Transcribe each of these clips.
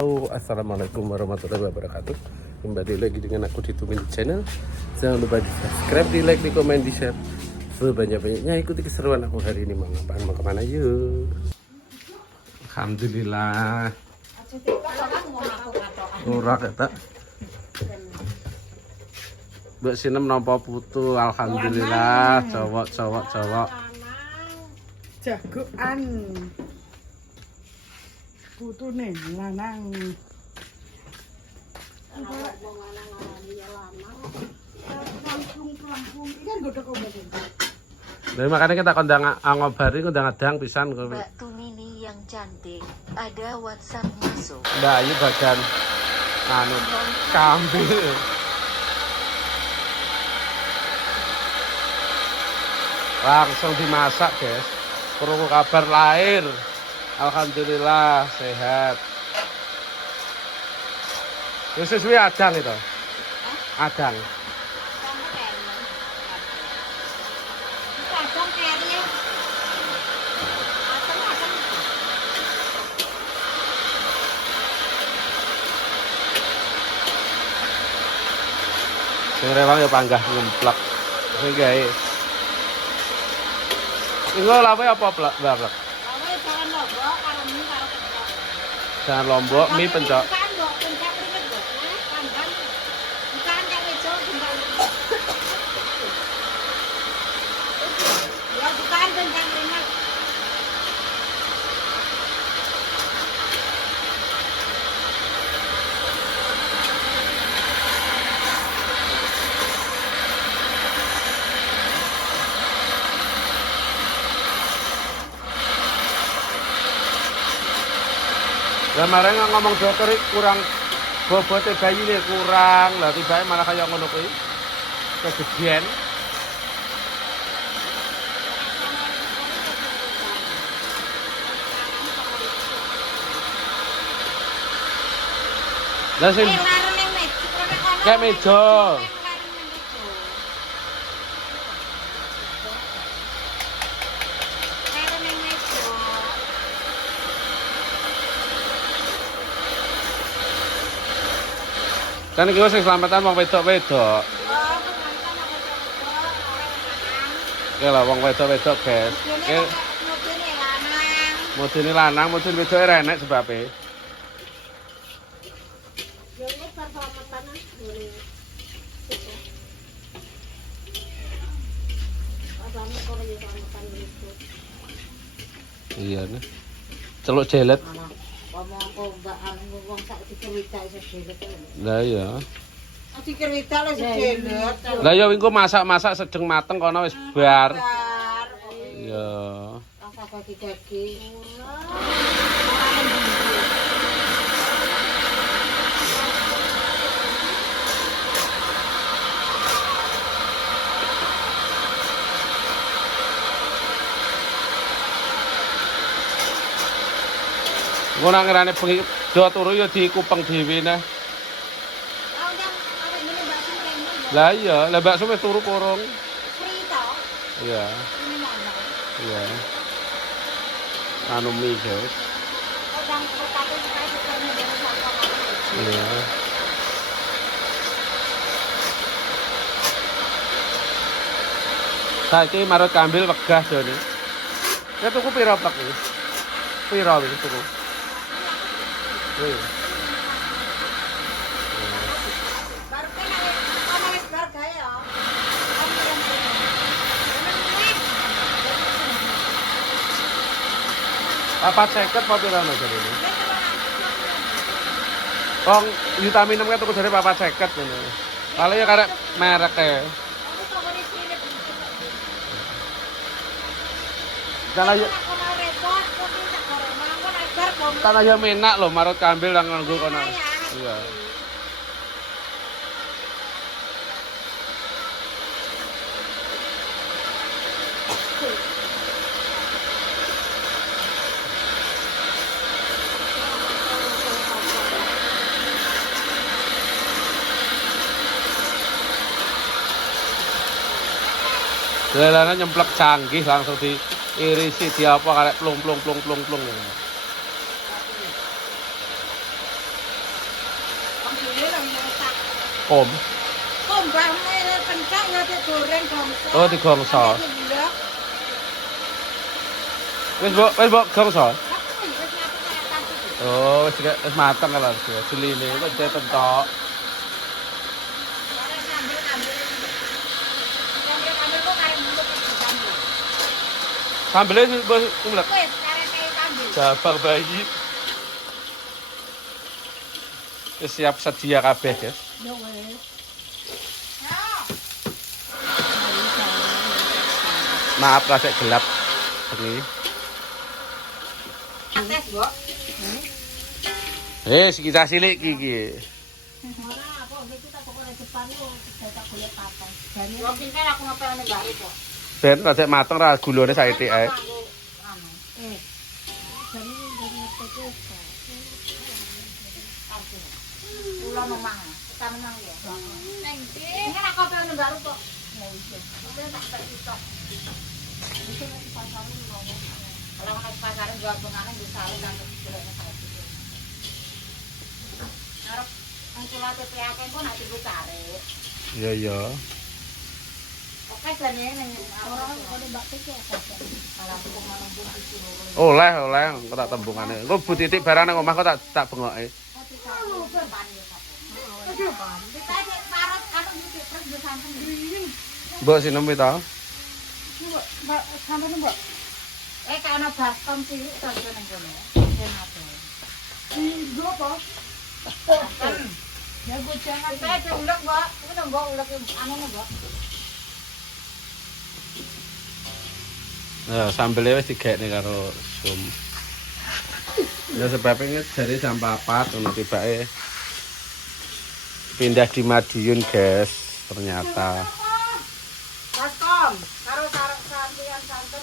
Halo, assalamualaikum warahmatullahi wabarakatuh. Kembali lagi dengan aku di Tumin Channel. Jangan lupa di subscribe, di like, di komen, di share. Sebanyak-banyaknya ikuti keseruan aku hari ini. Mau ngapain, mau kemana, yuk. Alhamdulillah. Murah kata. Mbak Sinem nampa putu, alhamdulillah. Cowok. Jagoan putune lanang. Jadi makanya kita kondang ngobari, kondang adang pisan. Mbak Tumini yang cantik, ada WhatsApp masuk. Mbak Ayu bagian anu kambil. Langsung dimasak, guys. Perlu kabar lahir. Alhamdulillah sehat. Yesus wi adang itu. Adang. Sing rewang ya panggah ngemplak. Sing gawe. Iku lawe apa plak, Mbak? Jangan lombok, mie pencok. Kemarin ngomong dokter kurang bobotnya bayi ini kurang lah, tiba-tiba malah kayak ngono kuwi kegedean. Lah sing kayak meja. Kan iki wis selamatan wong wedok-wedok. Ya lah wong wedok-wedok, guys. Oke. Modene lanang, modene wedok ora enek sebabe. Iya nih. Celuk jelet. Lah iya. Lah ya engko masak-masak sedeng mateng kono wis bar. Iya. Ngono ngerane bengi do turu ya dikupeng dhewe nah. Lah iya, lah bakso wis turu kurung. Iya. Iya. Anu mie, guys. Iya. Saiki marut kambil wegah jane. Ya tuku pira plek iki? Pira iki tuku? Apa ceket apa pirang aja ini? Wong vitamin 6 kan tuku dari papa ceket ngono. Paling ya karek merek e. Kan aja menak loh marut kambil nang nganggo kono. Iya. Lelana nyemplek canggih langsung diirisi di apa karek plung. Kom. Kom bame kencang ya digoreng gongso. Oh, digongso. Sampai dilek. Wis mbok gongso. Aku wis nyatu kayak tadi. Oh, wis mateng kalau suline kok dipentok. Sambel kok kare mulut sambel. Sambelnya wis umlek. Wis kare kayak sambel. Jabang bayi. Wis siap sedia kabeh, guys. Yo wis. Maaf lah sik gelap. Ini. Tes, Mbok. Kita silik iki. Ora apa iki tak kok ora depan yo tak golek papan. Yo pinter aku ngopelane baru kok. Ben rada mateng ra gulone saithik ae. Kula memang, kita memang ya. Ini kan aku pengen baru kok. Ini tak tak. Kalau nak pasaran jual penganan di salon dan berapa satu. Harap angkulah TPA kan pun nanti gue cari. Iya. Oke, jadi orang kalau bakti itu apa? Kalau aku mau bungkus dulu. Oleh, kok tak tembungane. Engko Bu Titik barang nang omah kok tak bengoke. Mbok sinem to. Mbak, sampai mbak. Karena baskom sih itu aja neng kono. Di apa? Ya gue jangan. Kita aja ulek mbak. Kita mbak ulek anu mbak. Ya, sambelnya wis digekne karo sum. Ya sebabnya dari jam 4 ngono tibake. Pindah di Madiun, guys. Ternyata. Baskom, karo santian santen.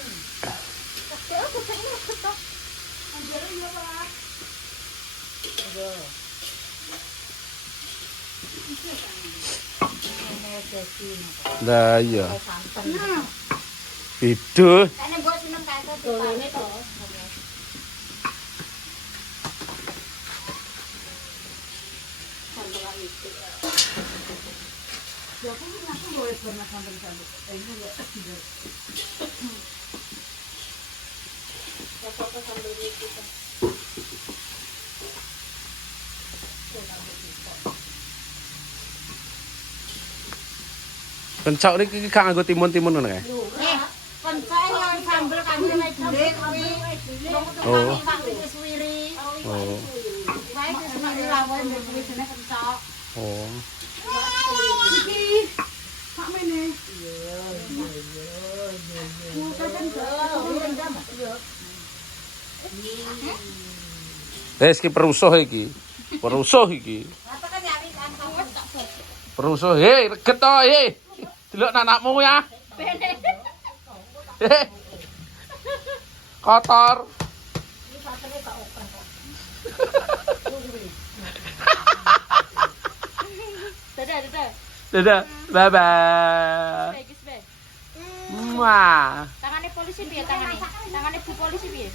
Aku pengen ketok. Anjere ya, Pak. Lah iya. Nah, Biduh. kene mbok sinem kae dolene to. Ya aku boleh pernah sambil-sambil. Ini enggak tidak. Apa sambil kita. Kencok iki gak nganggo timun-timun ngono kae. Kencok yang sambel kambing dulit kuwi. Oh. Wis wiri. Oh. Wae wis wiri lawan mbek kuwi jenenge kencok. Oh. Iki Pak Mene. Iya. Iki perusuh iki. Perusuh iki. Perusuh, reget to, delok anakmu ya. Kotor. Dadah, bye bye. Wah. Tangannya polisi piye tangannya? Tangannya bu polisi piye?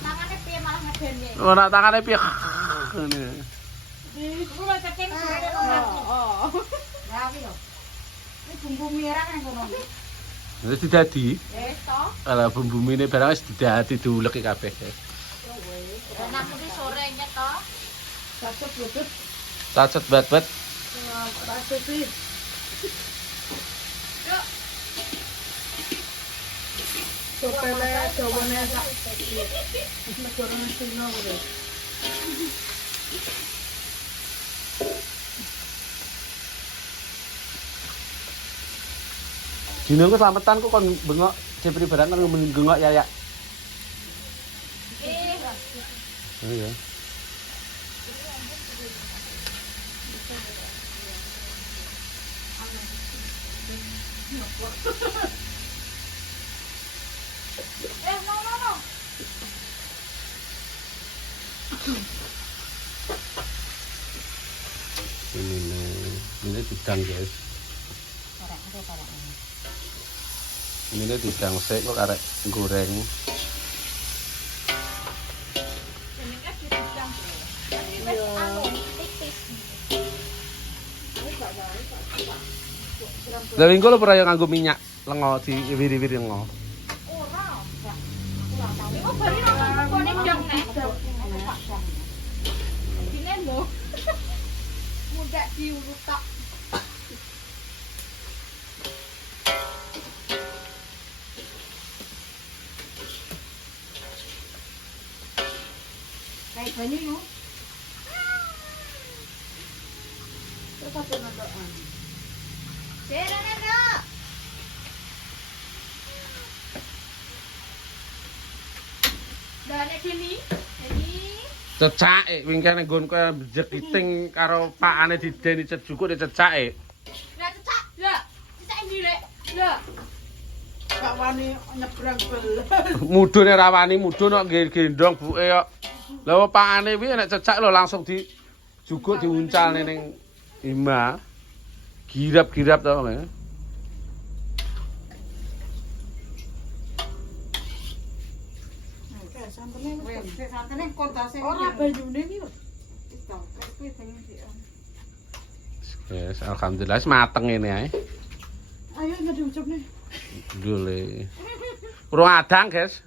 Tangannya piye malah ngedene. Ora tangane piye? Ngene. Kulo cekeng sore Oh. Lah iki lho. Ini bumbu merah nang kono. Wis didadi. Wis to. Ala bumbu mine barang wis didadi diuleki kabeh. Enak iki sorenya to. Cocok butut. Cacet bet-bet. Bakso sih. Sopele dawane sak. Wis negara Cina kuwi. Dino ku slametan ku kon bengok jepri barang kan bengok ya. Oh iya. No. Ini didang guys. Ini didang sik kok arek goreng. Lah minggu lo pernah yang nganggo minyak lengo di wiri-wiri lengo. Ora. Iku bari nang kone ndang nek. Dine lho. Mudak diurut tok. Kayak banyu yuk. Terus apa nandoan? Sera nando. Dane sini. Ini. Cecake wingkene nggonku jegiting karo pakane dideni cecukuk cecake. Lah cecak. Lah. Cecak endi lek? Lah. Gak wani nyebrang belas. Mudune ra wani mudun kok gendong buke kok. Lah pakane kuwi nek cecak lho langsung di jukuk diuncal ning Ima. Girap-girap to kok. Santene kontase Ora banyune iki lho. Wis to, kuwi banyu sik. Yes, alhamdulillah wis mateng ngene ae. Ayo ngedhucupne. Dule. Kurang adang, guys.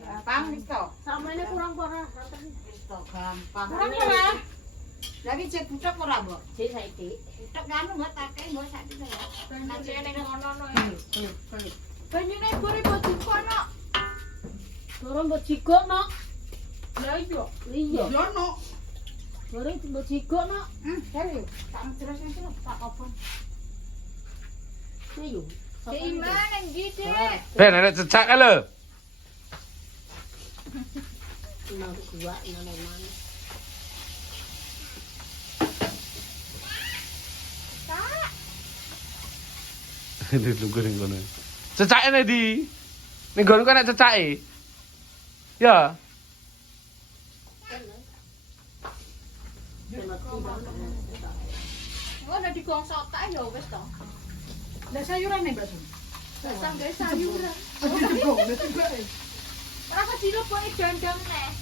Gampang wis to. Samene kurang ora. Wis to gampang. Kurang ora. Lagi cek butek ora, Mbok? Cek saiki. Butek anu mbok take mbok saiki to ya. Nanti ning ngono banyune gore bojiko no. Dorong bojiko no. Lah iya. Iya. Yo no. Gore bojiko no. Ayo, tak terus iki lho, tak kopon. Ayo. Seiman ngi Dek. Ben nek cecak kae lho. Nang gua nang mana. Ditunggu ning kono. Cecake nek ndi? Ning nggonku nek cecake. Ya. Oh, nek digosok tak ya wis to. Lah sayuran nih, Mbak. Sampai sayuran. Ora kok dileboni dandang neh.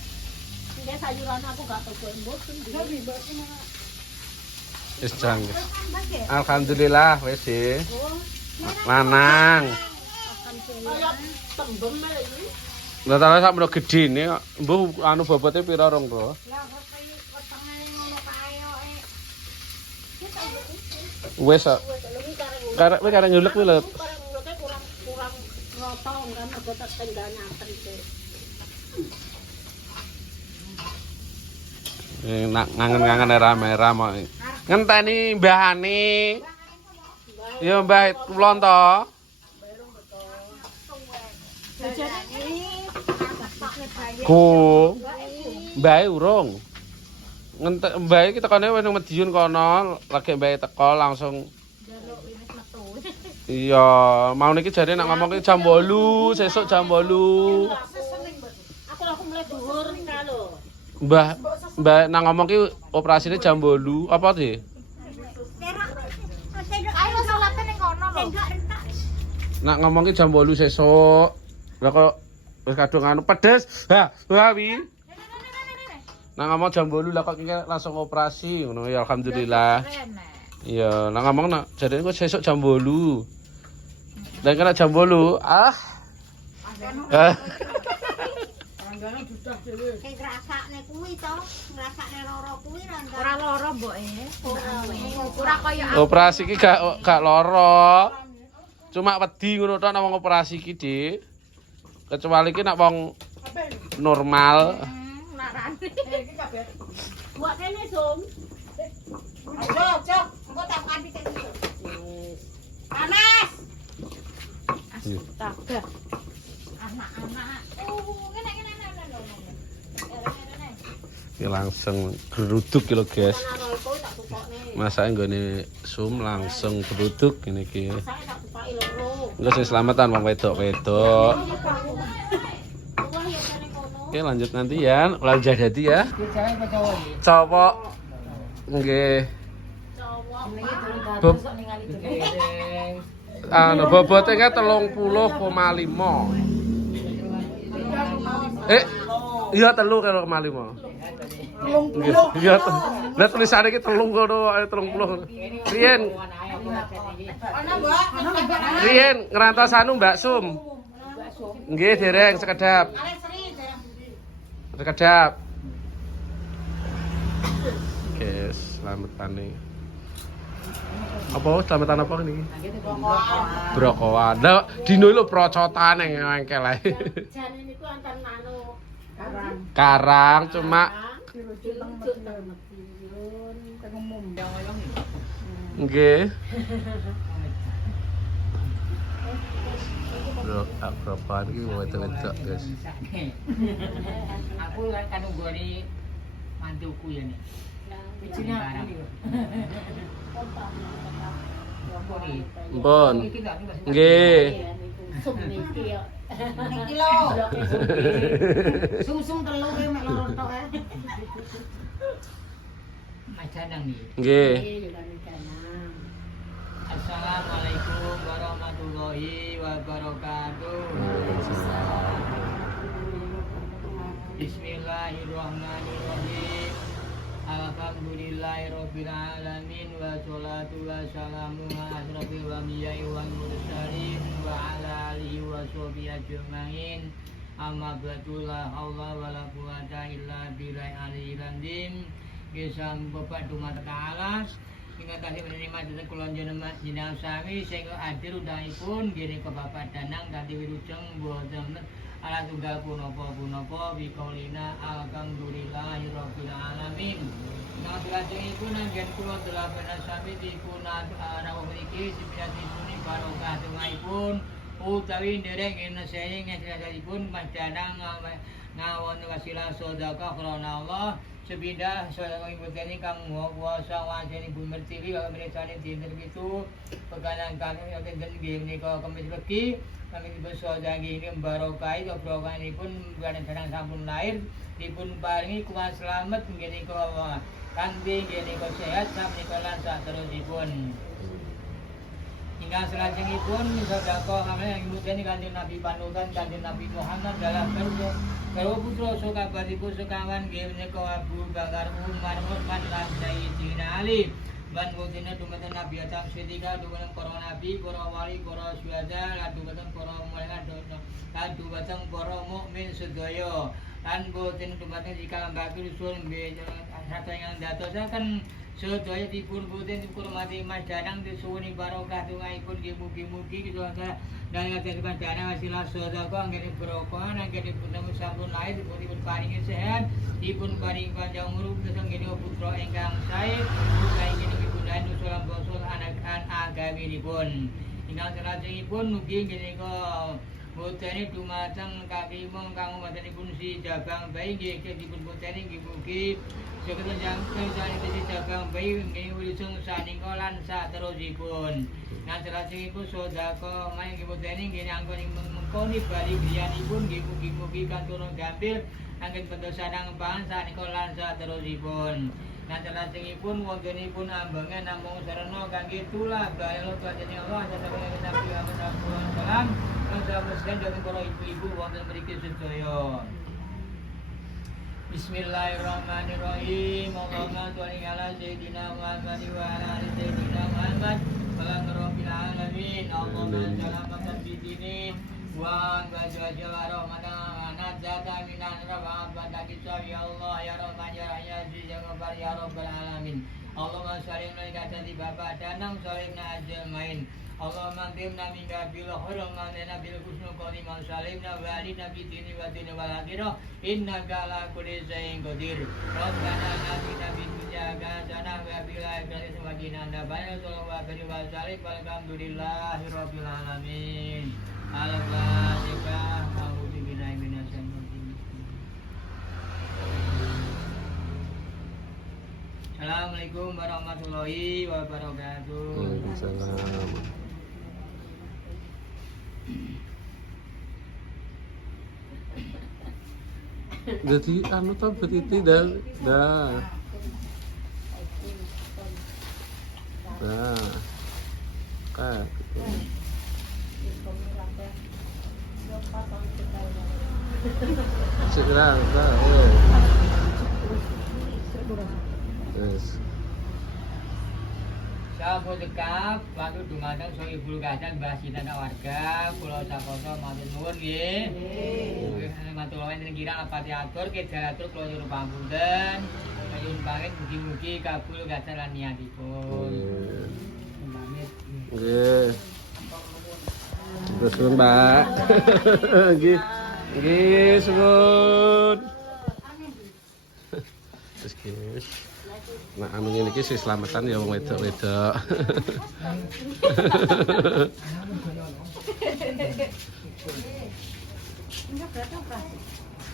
Nggih sayuran aku gak tau mboten. Wis jang. Alhamdulillah wis sih. Lanang. Kaya tembem iki. Lah ta sak meno gedene kok. Mbuh anu bobote pira rong to? Lah kok kaya wetenge ngono kae kok. Wis kok. Karek kowe karek nyulek kuwi lho. Kurang rotong kan aku tak tenggal nyater iki. Nak ngangen-ngangen rame-rame. Ngenteni mbahane. Ya Mbah kulon to. Go. Mbahe urung. Ngentek mbahe kita kene wis Madiun kono, lagi mbahe teko langsung. Iya, mau niki jare nak ngomong ki jam 8, sesuk jam 8. Aku langsung mulai dhuwur ka lho. Mbah nang ngomong ki operasine jam 8. Apa sih? Ayo salate ning kono lho. Nak ngomong ki jam 8 sesuk. Lah kok wis kadung anu pedes. Ha, wi. Nak ngomong jam 8 lah kok iki langsung operasi ngono ya alhamdulillah. Iya, nak ngomong nak jarene kok sesuk jam 8. Dan kena jam 8. Ah. Ranggane dudah dhewe. Sing ngrasakne kuwi to, ngrasakne lara kuwi Ora lara mboke. Ora kaya Operasi ki gak lara. Cuma wedi ngono tok nek wong operasi ki, Dik. Kecuali ki nek wong normal. larane. Iki kabeh. Buat kene, Som. Ayo, cok, engko tak kanthi tek. Panas. Astaga. Anak-anak. Kene lho. Ki langsung geruduk ki lho, guys. Ana roko tak tukokne. Masake nggone sum langsung geruduk ngene iki. Saya tak tukoki loro. Engko sing selamatan wong wedok-wedok. Oke, lanjut nanti ya. Ulang jadi ya. Cowok. Nggih. Bob. Anu bobote ka 30,5. Iya 3,5. Iya. Lah tulisane iki 30 ngono, 30. Riyen. Riyen ngerantos anu Mbak Sum. Nggih, dereng sekedap. Sekedap. Oke, selametan nih. Apa selametan apa ini? Brokoan. Lah dino lho procotan engkel ae. Jane niku anten anu Karang cuma nggih. Brokoan iki wedok-wedok, guys. Aku kan nggone mantuku ya nih. Wijine aku lho. Mpun. Nggih. sum niki yo. Niki lho. Sum-sum telu ki mek loro tok ae. Majanang nih. Nggih. Assalamualaikum warahmatullahi wabarakatuh. Bismillahirrahmanirrahim. Alhamdulillahirabbil alamin wassalatu wassalamu ala asrofil anbiya'i wal mursalin wa ala alihi washabihi ajmain. Amma ba'du la haula wala quwwata illa billahi aliyil azim. Gesang Bapak Dumat Alas ingkang tasih menerima dhateng kula jenengan sami sehingga adil udahipun nggih ke Bapak Danang dadi wilujeng boten ala tunggal punapa-punapa bikaulina alhamdulillahirabbil alamin. Nah salajengipun anggen kula delapan sami dipun rawuh mriki sipun barokah tunggaipun utawi nderek ngenesih ngesadipun Mas Danang ngawon wasilah sedekah krana Allah sebida sedekah ibu tani kang kuasa wajeni ibu mertiwi kang mirsani dinten itu peganang kami dinten nggih menika kemis legi kami bersedekah ini barokah barokahipun bulan sedang sampun lahir dipun paringi kuat selamat nggih nika kanthi nggih nika sehat sameika lan saterusipun. Hingga selajengipun sedekah kami ibu tani kanjeng Nabi panutan kanjeng Nabi Muhammad dalam Kalau putra sokabaripun sekawan nggih menika Abu Bakar Umar Utsman lan Sayyidina Ali. Ban kudene dumateng Nabi Adam Siddiqa dumateng para nabi, para wali, para syuhada, lan dumateng para malaikat, lan dumateng para mukmin sedaya. Lan kudene dumateng jika bakul usul nggih satu yang datosaken sedaya dipun boten dihormati Mas Danang disuwuni barokah tunggaipun nggih mugi-mugi kita dan ngajarkan dana wasilah sedekah nggih barokah nggih dipun sampun lahir dipun paringi sehat dipun paringi panjang umur dhateng nggih putra ingkang sae ugi nggih dipundahan nusul basa anak-anak agaminipun ingkang salajengipun mugi nggih nika botene dumateng kakimong kang matenipun si Jabang Bayi nggih dipun botene nggih mugi sekedar jangkau saat itu jagang bayi nggih wilujeng sanika lan saterusipun. Nah salajengipun sedekah main nggih botene nggih anggon mengkoni bali griyanipun nggih mugi-mugi kantun gampil anggen pendosanang pangan sanika lan saterusipun. Nah salajengipun wontenipun ambangan namung sarana kangge tulak bae tuajane Allah sasampun Nabi Muhammad sallallahu alaihi wasallam lan samuskan dhateng para ibu-ibu wonten mriki sedaya. Bismillahirrahmanirrahim. Allahumma sholli ala sayyidina Muhammad wa ala ali sayyidina Muhammad. Alhamdulillahirabbil alamin. Allahumma salamatan bidini wa wajhaja rahmatan najata minan rabbana badaki ya Allah ya Rahman ya Aziz ya Ghaffar ya rabbal alamin. Allahumma sholli ala Bapak Danang sholli ajmain. Allahumma timna minka bil khairin manana bil husnul qadim salimna wa ali nabi dini wa dini wal akhirah innaka ala kulli shay'in qadir. Rabbana atina fid dunya hasanah wa fil akhirati hasanah wa qina adzabannar wa sallim walhamdulillahi rabbil alamin. Al-Fatihah. A'udzu billahi minasy syaithanir rajim. Assalamualaikum warahmatullahi wabarakatuh. Waalaikumsalam. Jadi anu to betiti dan kak segera Yes. Sampun dekap, waktu dumateng so ibu kacang Mbah Sinten warga, Pulau Sakoso matur nuwun nggih. Matur nuwun ing kirang pati atur kedalatur kula nyuwun pangapunten. Nyuwun pamit mugi-mugi kabul kacang lan niatipun. Pamit. Nggih. Terus suwun, Mbak. Nggih. Nggih, suwun. Terus guys. Nah, anu ngene iki sing slametan ya wong wedok-wedok.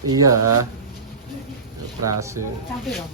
Iya. Operasi. Sampai loh.